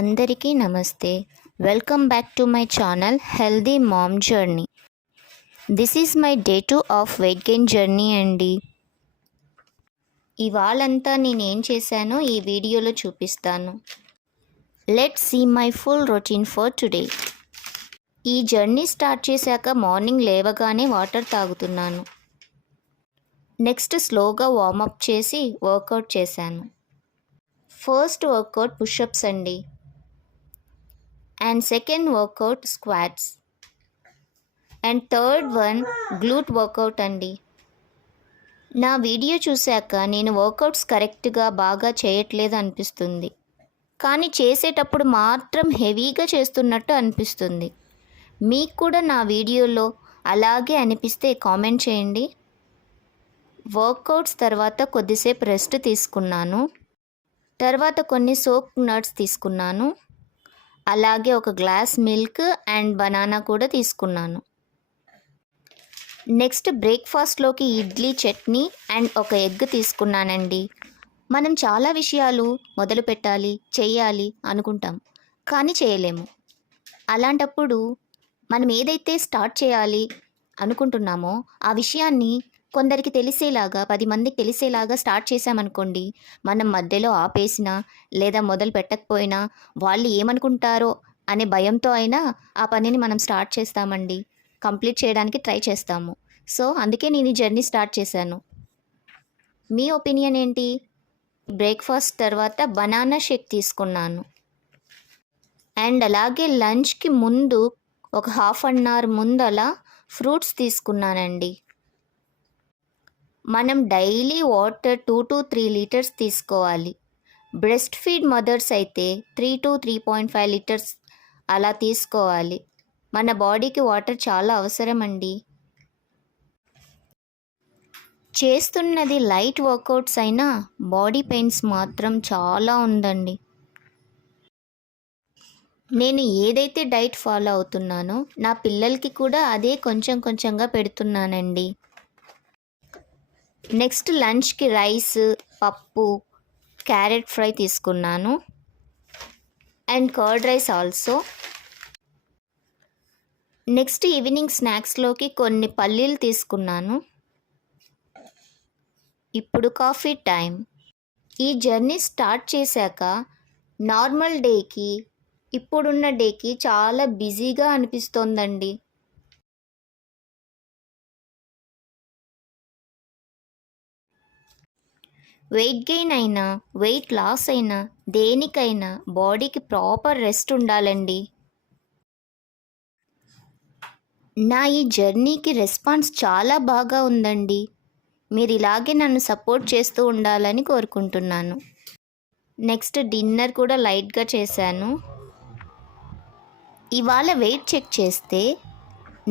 అందరికీ నమస్తే. Welcome back to my channel healthy mom journey. This is my day 2 of weight gain journey అండి. ఇవాళంతా నేనేం చేశానో ఈ వీడియోలో చూపిస్తాను. Let's see my full routine for today. ఈ జర్నీ స్టార్ట్ చేశాక మార్నింగ్ లేవగానే వాటర్ తాగుతున్నాను. నెక్స్ట్ స్లోగా వార్మప్ చేసి వర్కౌట్ చేశాను. ఫస్ట్ వర్కౌట్ పుషప్స్ అండి. And second workout squats. And third one glute workout అండి. నా వీడియో చూశాక నేను వర్కౌట్స్ కరెక్ట్గా బాగా చేయట్లేదు అనిపిస్తుంది, కానీ చేసేటప్పుడు మాత్రం హెవీగా చేస్తున్నట్టు అనిపిస్తుంది. మీకు కూడా నా వీడియోలో అలాగే అనిపిస్తే కామెంట్ చేయండి. వర్కౌట్స్ తర్వాత కొద్దిసేపు రెస్ట్ తీసుకున్నాను. తర్వాత కొన్ని సోక్ నట్స్ తీసుకున్నాను. అలాగే ఒక గ్లాస్ మిల్క్ అండ్ బనానా కూడా తీసుకున్నాను. నెక్స్ట్ బ్రేక్ఫాస్ట్లోకి ఇడ్లీ చట్నీ అండ్ ఒక ఎగ్ తీసుకున్నానండి. మనం చాలా విషయాలు మొదలు పెట్టాలి, చేయాలి అనుకుంటాం, కానీ చేయలేము. అలాంటప్పుడు మనం ఏదైతే స్టార్ట్ చేయాలి అనుకుంటున్నామో ఆ విషయాన్ని కొందరికి తెలిసేలాగా, 10 మందికి తెలిసేలాగా స్టార్ట్ చేసామనుకోండి, మనం మధ్యలో ఆపేసినా లేదా మొదలు పెట్టకపోయినా వాళ్ళు ఏమనుకుంటారో అనే భయంతో అయినా ఆ పనిని మనం స్టార్ట్ చేస్తామండి. కంప్లీట్ చేయడానికి ట్రై చేస్తాము. సో అందుకే నేను ఈ జర్నీ స్టార్ట్ చేశాను. మీ ఒపీనియన్ ఏంటి? బ్రేక్ఫాస్ట్ తర్వాత బనానా షేక్ తీసుకున్నాను. అండ్ అలాగే లంచ్కి ముందు ఒక హాఫ్ అన్ అవర్ ముందు అలా ఫ్రూట్స్ తీసుకున్నానండి. మనం డైలీ వాటర్ 2 to 3 లీటర్స్ తీసుకోవాలి. బ్రెస్ట్ ఫీడ్ మదర్స్ అయితే 3 to 3.5 లీటర్స్ అలా తీసుకోవాలి. మన బాడీకి వాటర్ చాలా అవసరం అండి. చేస్తున్నది లైట్ వర్కౌట్స్ అయినా బాడీ పెయిన్స్ మాత్రం చాలా ఉందండి. నేను ఏదైతే డైట్ ఫాలో అవుతున్నానో నా పిల్లలకి కూడా అదే కొంచెం కొంచెంగా పెడుతున్నానండి. నెక్స్ట్ లంచ్కి రైస్, పప్పు, క్యారెట్ ఫ్రై తీసుకున్నాను. And curd rice also. Next evening స్నాక్స్లోకి కొన్ని పల్లీలు తీసుకున్నాను. ఇప్పుడు కాఫీ టైం. ఈ జర్నీ స్టార్ట్ చేశాక నార్మల్ డేకి ఇప్పుడున్న డేకి చాలా బిజీగా అనిపిస్తోందండి. వెయిట్ గెయిన్ అయినా వెయిట్ లాస్ అయినా దేనికైనా బాడీకి ప్రాపర్ రెస్ట్ ఉండాలండి. నా ఈ జర్నీకి రెస్పాన్స్ చాలా బాగా ఉందండి. మీరు ఇలాగే నన్ను సపోర్ట్ చేస్తూ ఉండాలని కోరుకుంటున్నాను. నెక్స్ట్ డిన్నర్ కూడా లైట్గా చేశాను. ఇవాళ వెయిట్ చెక్ చేస్తే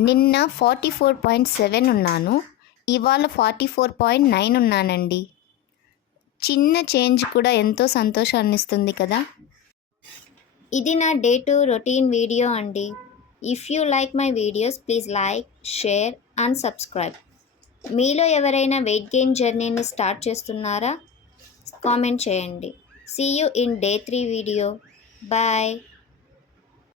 నిన్న 44.7 ఉన్నాను, ఇవాళ 44.9 ఉన్నానండి. చిన్న చేంజ్ కూడా ఎంతో సంతోషాన్ని ఇస్తుంది కదా. ఇది నా డే 2 రొటీన్ వీడియో అండి. If you like my videos please like, share and subscribe. మీలో ఎవరైనా వెయిట్ గెయిన్ జర్నీని స్టార్ట్ చేస్తున్నారా? కామెంట్ చేయండి. See you in day 3 video. Bye.